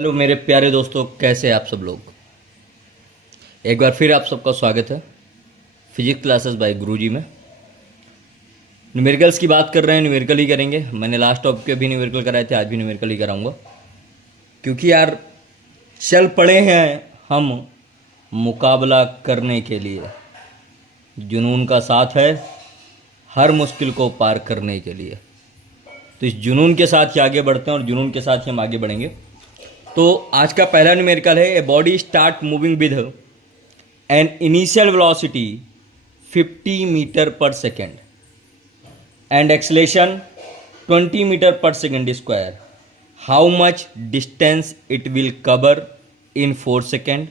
Hello मेरे प्यारे दोस्तों, कैसे हैं आप सब लोग। एक बार फिर आप सबका स्वागत है फिजिक्स क्लासेस बाय गुरुजी में। न्यूमेरिकल्स की बात कर रहे हैं, न्यूमेरिकल ही करेंगे। मैंने लास्ट टॉपिक पे भी न्यूमेरिकल कराए थे, आज भी न्यूमेरिकल ही कराऊंगा, क्योंकि यार चल पड़े हैं हम मुकाबला करने के लिए। जुनून का साथ है हर मुश्किल को पार करने के लिए। तो इस जुनून के साथ ही आगे बढ़ते हैं और जुनून के साथ ही हम आगे बढ़ेंगे। तो आज का पहला न्यूमेरिकल है, a body start moving with an initial velocity 50 meter per second and acceleration 20 meter per second square. How much distance it will cover in 4 second.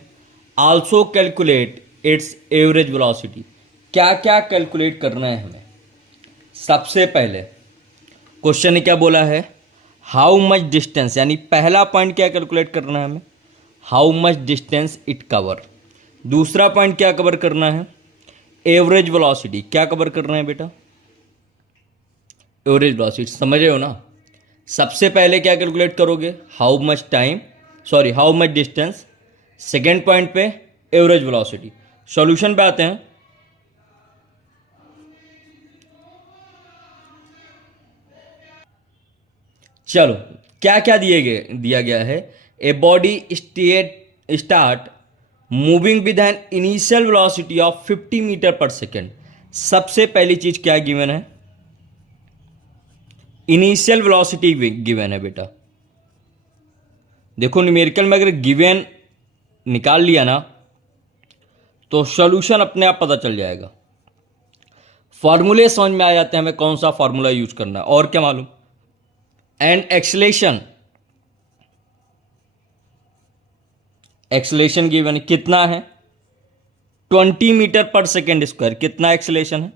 Also calculate its average velocity. क्या क्या calculate करना है हमें। सबसे पहले question ने क्या बोला है, हाउ मच डिस्टेंस, यानी पहला पॉइंट क्या कैलकुलेट करना है हमें, how much distance it cover. दूसरा पॉइंट क्या कवर करना है, एवरेज वेलोसिटी। क्या कवर करना है बेटा, एवरेज वेलोसिटी। समझ रहे हो ना। सबसे पहले क्या कैलकुलेट करोगे, how much time, sorry how much distance. Second point पे एवरेज वेलोसिटी। सॉल्यूशन पे आते हैं। चलो, क्या क्या दिया गया है। A body start moving with an initial velocity of 50 meter per second. सबसे पहली चीज क्या गिवन है, इनिशियल वेलोसिटी गिवन है बेटा। देखो न्यूमेरिकल में अगर गिवन निकाल लिया ना तो सॉल्यूशन अपने आप पता चल जाएगा। फॉर्मूले समझ में आ जाते हैं हमें कौन सा फॉर्मूला यूज करना है, और क्या मालूम। एंड एक्सलेशन गिवन कितना है, 20 मीटर पर सेकेंड स्क्वायर। कितना एक्सलेशन है।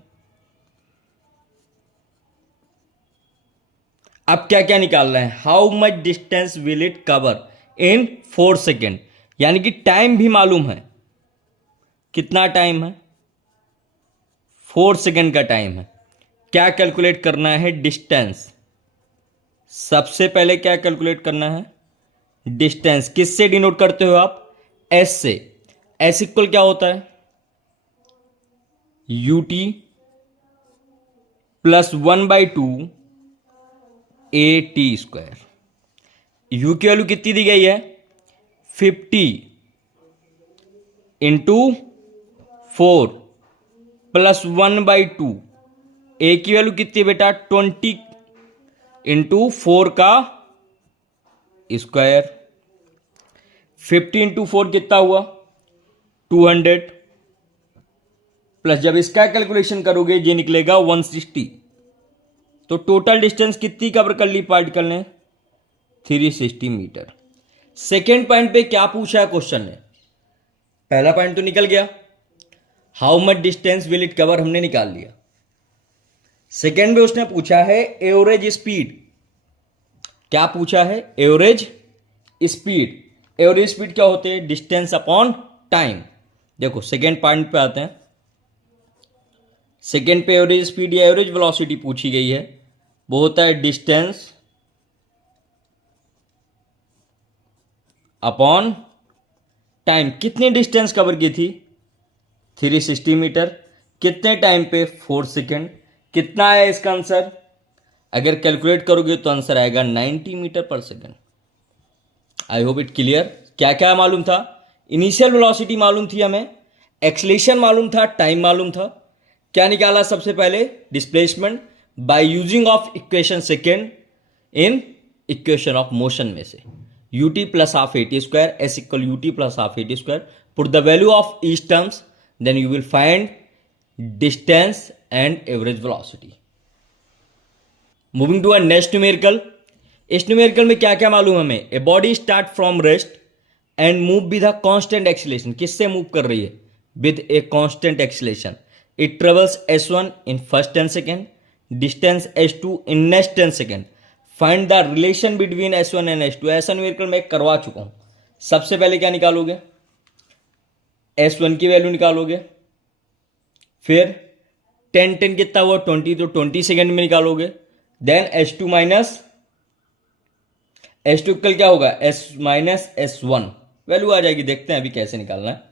अब क्या क्या निकालना है, how much distance will it cover in 4 second, यानी कि टाइम भी मालूम है। कितना टाइम है, 4 सेकेंड का टाइम है। क्या कैलकुलेट करना है, डिस्टेंस। सबसे पहले क्या कैलकुलेट करना है, डिस्टेंस। किससे डिनोट करते हो आप, एस से। एस इक्वल क्या होता है, UT +1/2 A t square. You की वैल्यू कितनी दी गई है, 50 इंटू 4 +1/2। ए की वैल्यू कितनी है बेटा, 20 इंटू 4 का स्क्वायर। 50 इंटू 4 कितना हुआ, 200, प्लस जब इसका कैलकुलेशन करोगे ये निकलेगा 160। तो टोटल डिस्टेंस कितनी कवर कर ली पार्टिकल ने, 360 मीटर। सेकेंड पॉइंट पे क्या पूछा है क्वेश्चन ने, पहला पॉइंट तो निकल गया, how much distance will it cover हमने निकाल लिया। सेकेंड में उसने पूछा है एवरेज स्पीड। क्या पूछा है, एवरेज स्पीड। एवरेज स्पीड क्या होते हैं, डिस्टेंस अपॉन टाइम। देखो सेकेंड पॉइंट पे आते हैं। सेकेंड पे एवरेज स्पीड या एवरेज वेलोसिटी पूछी गई है, वो होता है डिस्टेंस अपॉन टाइम। कितनी डिस्टेंस कवर की थी, 360 मीटर। कितने टाइम पे, 4 सेकेंड। कितना है इसका आंसर, अगर कैलकुलेट करोगे तो आंसर आएगा 90 metre per second. I hope it clear. क्या क्या मालूम था, इनिशियल वेलोसिटी मालूम थी हमें, एक्सलेशन मालूम था, टाइम मालूम था। क्या निकाला सबसे पहले, displacement by using of equation second in equation of motion में से, ut plus half a t square, s equal u t plus half a t square. Put the value of each terms, then you will find distance and average velocity. Moving to a next numerical. इस numerical में क्या क्या मालूम हमें, a body start from rest and move with a constant acceleration. किससे move कर रही है, with a constant acceleration. It travels s1 in first 10 second, distance s2 in next 10 second. Find the relation between s1 and s2। ऐसा numerical मैं करवा चुका हूं। सबसे पहले क्या निकालोगे, s1 की वैल्यू निकालोगे, फिर 10 कितना हुआ, 20, तो 20 सेकेंड में निकालोगे। Then s2 minus S2 equal क्या होगा, S माइनस S1 वैल्यू आ जाएगी। देखते हैं अभी कैसे निकालना है।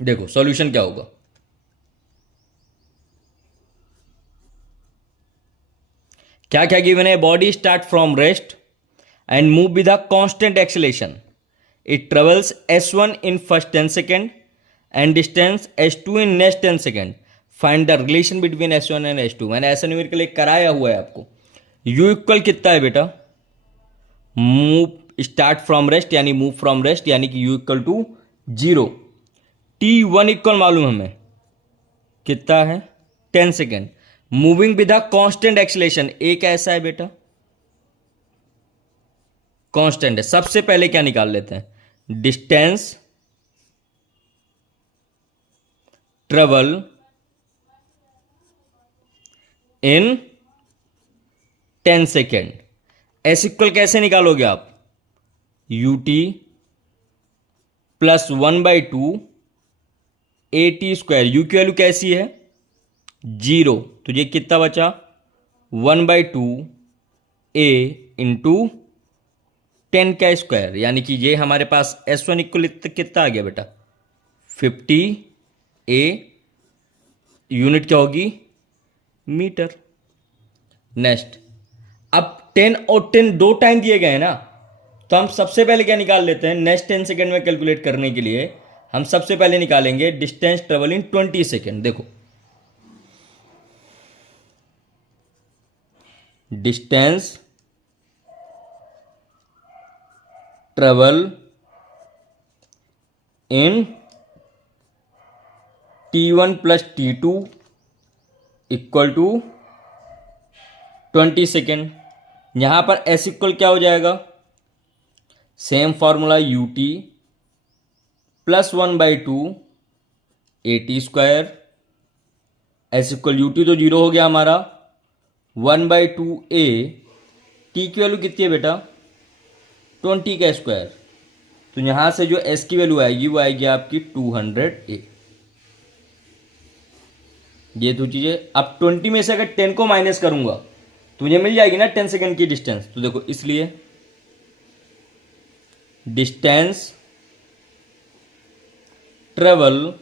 देखो सॉल्यूशन क्या होगा, क्या क्या गिवन है, body start from rest and move with a constant acceleration, it travels S1 in first 10 second and distance S2 in next 10 second, find the relation between S1 and S2। मैंने ऐसा numerical एक कराया हुआ है आपको। U equal कितना है बेटा, मूव स्टार्ट फ्रॉम रेस्ट यानी मूव फ्रॉम रेस्ट, यानी कि U equal to 0। T1 equal मालूम हमें कितना है 10 second, moving with a constant acceleration, एक ऐसा है बेटा कांस्टेंट है। सबसे पहले क्या निकाल लेते हैं, डिस्टेंस ट्रेवल इन 10 सेकेंड। एस इक्वल कैसे निकालोगे आप, ut plus 1/2 AT square. You की वैल्यू कैसी है 0, तो ये कितना बचा 1/2 A इंटू 10 का स्क्वायर, यानी कि ये हमारे पास S1 इक्वल कितना आ गया बेटा 50 A, यूनिट क्या होगी मीटर। नेक्स्ट, अब 10 और 10 दो टाइम दिए गए हैं ना, तो हम सबसे पहले क्या निकाल लेते हैं, नेक्स्ट 10 सेकेंड में कैलकुलेट करने के लिए हम सबसे पहले निकालेंगे डिस्टेंस ट्रेवल इन 20 सेकेंड। देखो distance travel in T1 plus T2 equal to 20 second. यहां पर S इक्वल क्या हो जाएगा, same formula ut plus 1/2 AT square, S equal ut तो 0 हो गया हमारा, 1/2 A, T की वैल्यू कितनी है बेटा 20 का स्क्वायर, तो यहां से जो S की वैल्यू आएगी वो आएगी आपकी 200 A। ये दो चीजें, अब 20 में से अगर 10 को माइनस करूंगा तो मुझे मिल जाएगी ना 10 सेकेंड की डिस्टेंस। तो देखो इसलिए डिस्टेंस ट्रेवल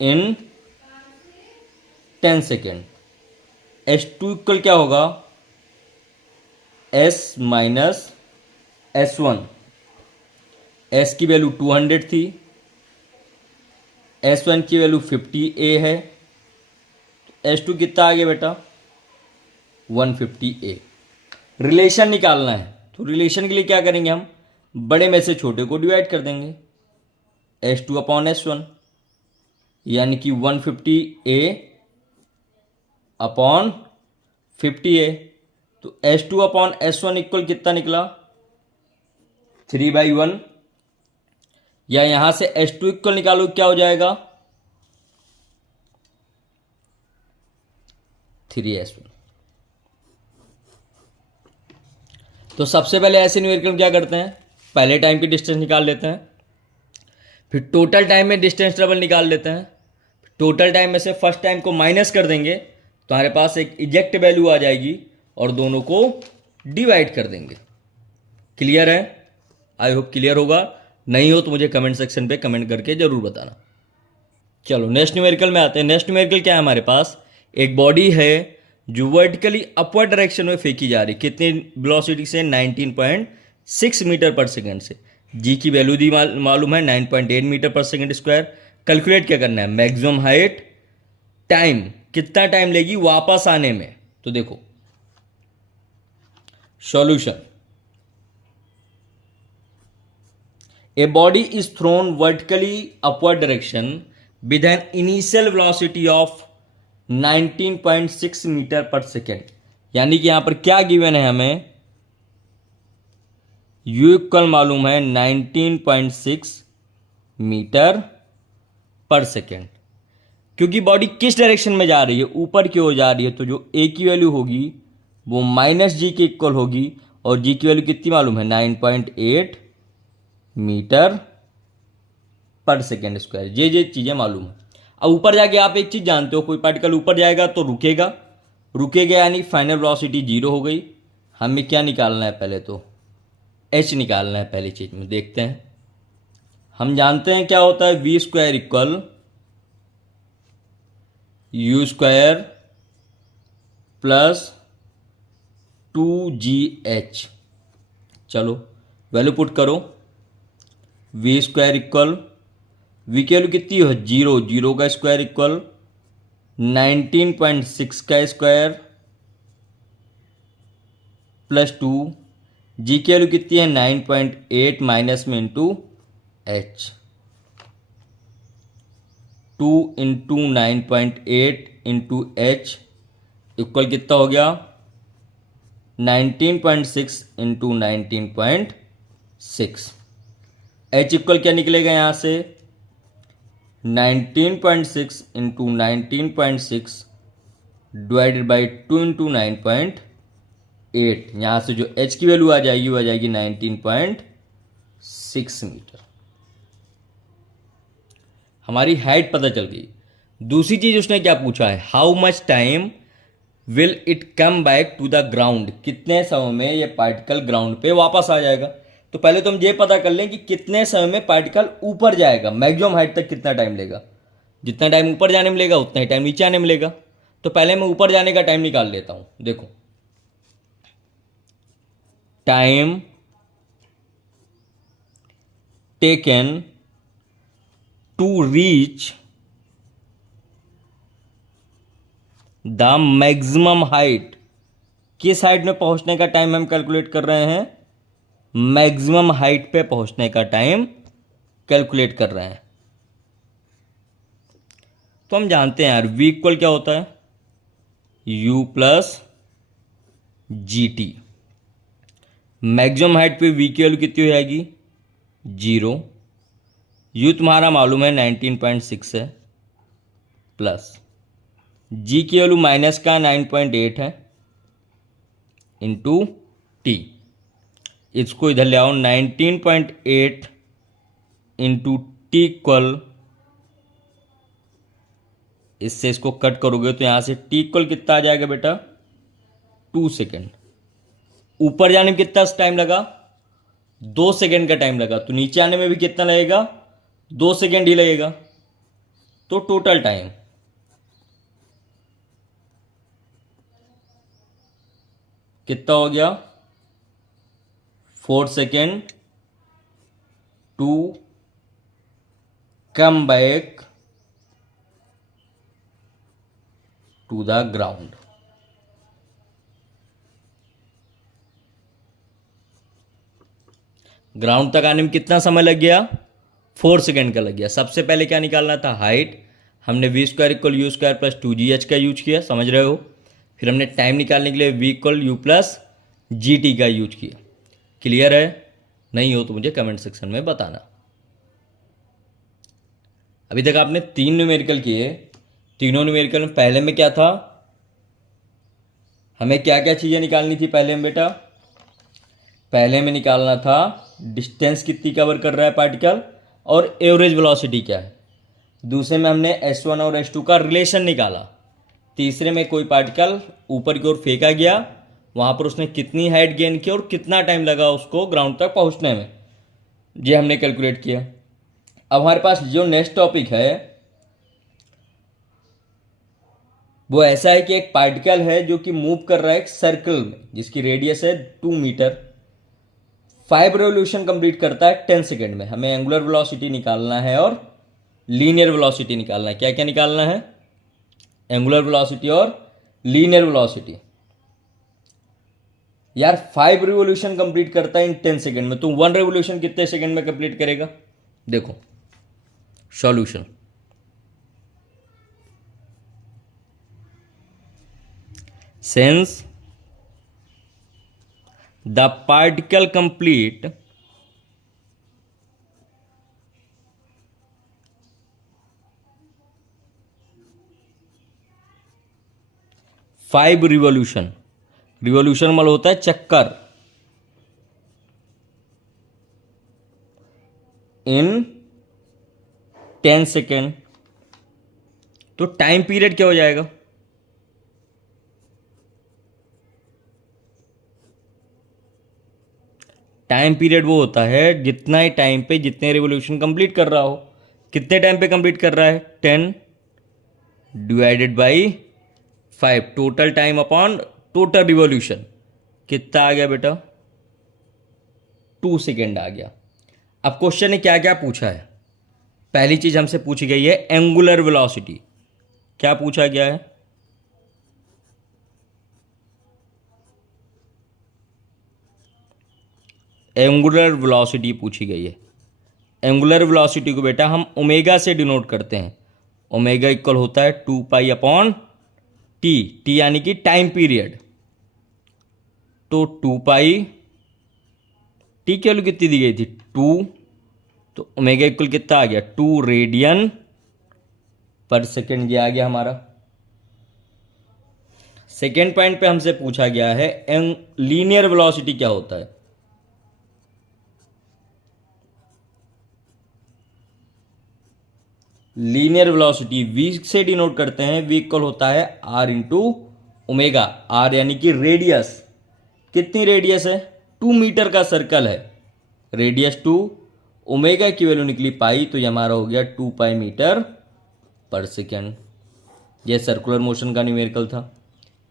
इन 10 सेकेंड, S2 इक्वल क्या होगा S माइनस S1। S की वैल्यू 200 थी, S1 की वैल्यू 50A है, S2 कितना आ गया बेटा 150A। रिलेशन निकालना है, तो रिलेशन के लिए क्या करेंगे हम, बड़े में से छोटे को डिवाइड कर देंगे, S2 अपॉन S1, यानी कि 150A अपॉन 50A। तो S2 अपॉन S1 इक्वल कितना निकला 3/1, या यहां से S2 इक्वल निकालो क्या हो जाएगा 3S1। तो सबसे पहले ऐसे न्यूमेरिकल क्या करते हैं, पहले टाइम की डिस्टेंस निकाल लेते हैं, फिर टोटल टाइम में डिस्टेंस ट्रेवल निकाल लेते हैं, टोटल टाइम में से फर्स्ट टाइम को माइनस कर देंगे तो हमारे पास एक इजेक्ट वैल्यू आ जाएगी और दोनों को डिवाइड कर देंगे। क्लियर है, आई होप क्लियर होगा, नहीं हो तो मुझे कमेंट सेक्शन पे कमेंट करके जरूर बताना। चलो नेक्स्ट न्यूमेरिकल में आते हैं। नेक्स्ट न्यूमेरिकल क्या है, हमारे पास एक बॉडी है जो वर्टिकली अपवर्ड डायरेक्शन में फेंकी जा रही, कितनी वेलोसिटी से 19.6 मीटर पर सेकंड से। जी की वैल्यू दी मालूम है 9.8 मीटर पर सेकंड स्क्वायर। कैलकुलेट क्या करना है, मैक्सिमम हाइट, टाइम कितना टाइम लेगी वापस आने में। तो देखो solution, A body is thrown vertically upward direction with an initial velocity of 19.6 metre per second. यानी कि यहां पर क्या गिवन है, हमें U इक्वल मालूम है 19.6 मीटर पर सेकेंड। क्योंकि बॉडी किस डायरेक्शन में जा रही है, ऊपर की ओर जा रही है, तो जो A की वैल्यू होगी वो -G के इक्वल होगी, और G की वैल्यू कितनी मालूम है 9.8 मीटर पर सेकेंड स्क्वायर। ये चीजें मालूम है। अब ऊपर जाके आप एक चीज जानते हो, कोई पार्टिकल ऊपर जाएगा तो रुकेगा, रुकेगा यानी फाइनल वेलोसिटी 0 हो गई, हमें क्या निकालना है, पहले तो एच निकालना है। पहली चीज में देखते हैं, हम जानते हैं क्या होता है, v square equal u square plus 2GH। चलो वैल्यू पुट करो, वी स्क्वायर इक्वल, वी की वैल्यू कितनी है, 0, 0 का स्क्वायर इक्वल 19.6 का स्क्वायर प्लस 2, जी की वैल्यू कितनी है 9.8 माइनस में into H, 2 into 9.8 into H equal कितना हो गया 19.6 इंटू 19.6। एच इक्वल क्या निकलेगा यहाँ से 19.6 इंटू 19.6 डिवाइडेड बाई 2 इंटू 9.8। यहाँ से जो एच की वैल्यू आ जाएगी वो आ जाएगी 19.6 मीटर। हमारी हाइट पता चल गई। दूसरी चीज उसने क्या पूछा है, how much time will it come back to the ground, कितने समय में ये पार्टिकल ग्राउंड पे वापस आ जाएगा। तो पहले तो हम ये पता कर लें कि कितने समय में पार्टिकल ऊपर जाएगा, मैक्सिमम हाइट तक कितना टाइम लेगा। जितना टाइम ऊपर जाने में लेगा उतना ही टाइम नीचे आने में लेगा। तो पहले मैं ऊपर जाने का टाइम निकाल लेता हूं। देखो, time taken to reach the maximum height, किस हाइट में पहुंचने का टाइम हम कैलकुलेट कर रहे हैं, मैक्सिमम हाइट पे पहुंचने का टाइम कैलकुलेट कर रहे हैं। तो हम जानते हैं यार v इक्वल क्या होता है, u plus g T. Maximum height पे v की वैल्यू कितनी हो जाएगी 0, u तुम्हारा मालूम है 19.6 है, प्लस g की वैल्यू माइनस का 9.8 है इंटू टी। इसको इधर ले आओ, 19.8 इंटू टी इक्वल, इससे इसको कट करोगे तो यहां से टी इक्वल कितना आ जाएगा बेटा 2 सेकेंड। ऊपर जाने में कितना टाइम लगा 2 सेकेंड का टाइम लगा, तो नीचे आने में भी कितना लगेगा 2 सेकेंड ही लगेगा। तो टोटल टाइम कितना हो गया 4 second to come back to the ground. Ground तक आने में कितना समय लग गया 4 सेकेंड का लग गया। सबसे पहले क्या निकालना था, हाइट। हमने v square equal u square plus 2GH का यूज किया, समझ रहे हो। फिर हमने टाइम निकालने के लिए v equal u plus g t का यूज किया। क्लियर है, नहीं हो तो मुझे कमेंट सेक्शन में बताना। अभी तक आपने 3 न्यूमेरिकल किए। तीनों न्यूमेरिकल में पहले में क्या था, हमें क्या क्या चीजें निकालनी थी पहले में बेटा, पहले में निकालना था डिस्टेंस कितनी कवर कर रहा है पार्टिकल और एवरेज वेलोसिटी क्या है। दूसरे में हमने S1 और S2 का रिलेशन निकाला। तीसरे में कोई पार्टिकल ऊपर की ओर फेंका गया, वहां पर उसने कितनी हाइट गेन की और कितना टाइम लगा उसको ग्राउंड तक पहुंचने में, ये हमने कैलकुलेट किया। अब हमारे पास जो नेक्स्ट टॉपिक है वो ऐसा है कि एक पार्टिकल है जो कि मूव कर रहा है एक सर्कल में, जिसकी रेडियस है 2 मीटर, 5 रेवोल्यूशन कंप्लीट करता है 10 सेकेंड में। हमें एंगुलर वेलोसिटी निकालना है और लीनियर वेलोसिटी निकालना है। क्या क्या निकालना है, एंगुलर वेलोसिटी और लीनियर वेलोसिटी। यार 5 रिवोल्यूशन कंप्लीट करता है इन 10 सेकेंड में, तो 1 रेवोल्यूशन कितने सेकेंड में कंप्लीट करेगा। देखो solution, since the particle complete 5 revolution, revolution मतलब होता है चक्कर, इन 10 सेकेंड, तो टाइम पीरियड क्या हो जाएगा टाइम पीरियड वो होता है जितना ही टाइम पे जितने रिवोल्यूशन कंप्लीट कर रहा हो। कितने टाइम पे कंप्लीट कर रहा है? 10 divided by 5, total time upon total revolution. कितना आ गया बेटा? 2 सेकेंड आ गया। अब क्वेश्चन ने क्या क्या पूछा है? पहली चीज हमसे पूछी गई है एंगुलर वेलोसिटी। क्या पूछा गया है? एंगुलर वेलोसिटी पूछी गई है। एंगुलर वेलोसिटी को बेटा हम ओमेगा से डिनोट करते हैं। ओमेगा इक्वल होता है 2 पाई अपॉन टी, टी यानी कि टाइम पीरियड। तो 2 पाई, टी की वैल्यू कितनी दी गई थी? 2, तो ओमेगा इक्वल कितना आ गया? 2 रेडियन पर सेकेंड। ये आ गया हमारा। सेकेंड पॉइंट पे हमसे पूछा गया है लीनियर वेलोसिटी क्या होता है? लीनियर वेलोसिटी वी से डिनोट करते हैं। वी इक्वल होता है आर इंटू ओमेगा। आर यानी कि रेडियस। कितनी रेडियस है? 2 मीटर का सर्कल है, रेडियस 2, ओमेगा की वैल्यू निकली पाई, तो ये हमारा हो गया 2 पाई मीटर पर सेकेंड। यह सर्कुलर मोशन का न्यूमेरिकल था।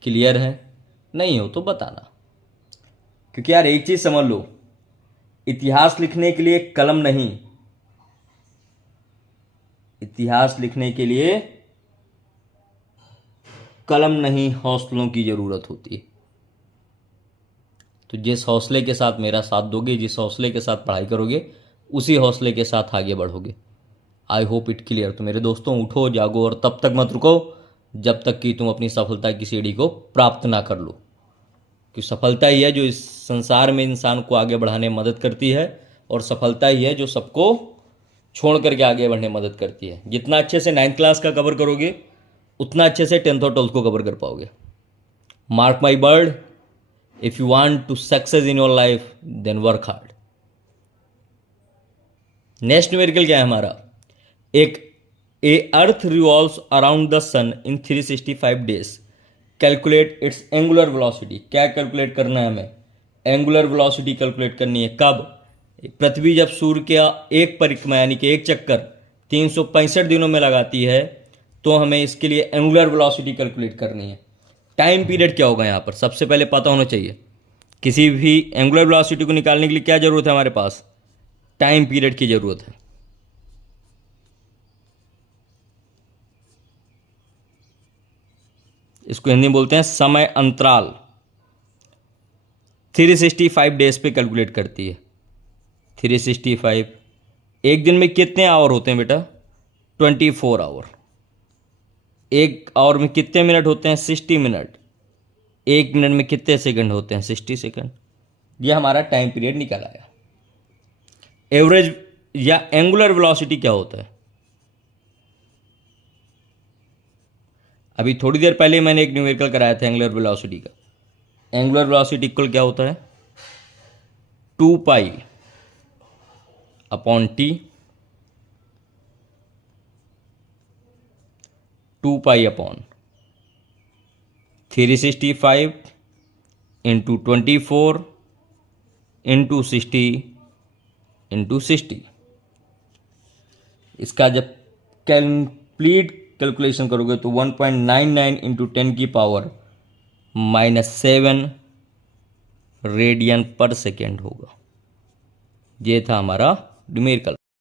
क्लियर है? नहीं हो तो बताना। क्योंकि यार एक चीज समझ लो, इतिहास लिखने के लिए कलम नहीं, इतिहास लिखने के लिए कलम नहीं, हौसलों की जरूरत होती है। तो जिस हौसले के साथ मेरा साथ दोगे, जिस हौसले के साथ पढ़ाई करोगे, उसी हौसले के साथ आगे बढ़ोगे। I hope it clear. तो मेरे दोस्तों, उठो जागो और तब तक मत रुको जब तक कि तुम अपनी सफलता की सीढ़ी को प्राप्त ना कर लो। कि सफलता ही है जो इस संसार में इंसान को आगे बढ़ाने में मदद करती है, और सफलता ही है जो सबको छोड़ करके आगे बढ़ने में मदद करती है। जितना अच्छे से 9th क्लास का कवर करोगे, उतना अच्छे से 10th और 12th को कवर कर पाओगे। Mark my word, if you want to success in your life then work hard. Next numerical क्या है हमारा? एक a earth revolves around the sun in 365 days, calculate its angular velocity. क्या calculate करना है हमें? एंगुलर वेलोसिटी कैलकुलेट करनी है। कब? पृथ्वी जब सूर्य का एक परिक्रमा यानी कि एक चक्कर 365 दिनों में लगाती है, तो हमें इसके लिए एंगुलर वेलोसिटी कैलकुलेट करनी है। टाइम पीरियड क्या होगा यहाँ पर? सबसे पहले पता होना चाहिए। किसी भी एंगुलर वेलोसिटी को निकालने के लिए क्या जरूरत है हमारे पास? टाइम पीरियड की जरूरत है। इसको हिंदी में बोलते हैं समय अंतराल। 365 डेज पे कैलकुलेट करती है। 365, एक दिन में कितने आवर होते हैं बेटा? 24 आवर। एक आवर में कितने मिनट होते हैं? 60 मिनट। एक मिनट में कितने सेकंड होते हैं? 60 सेकंड। यह हमारा टाइम पीरियड निकल आया। एवरेज या एंगुलर वेलोसिटी क्या होता है? अभी थोड़ी देर पहले मैंने एक न्यूमेरिकल कराया था एंगुलर वेलोसिटी का। एंगुलर वेलोसिटी इक्वल क्या होता है? 2 pi upon T, 2 pi upon 365 into 24 into 60 into 60। इसका जब कंप्लीट कैलकुलेशन करोगे तो 1.99 इंटू 10 की पावर -7 रेडियन पर सेकेंड होगा। ये था हमारा न्यूमेरिकल।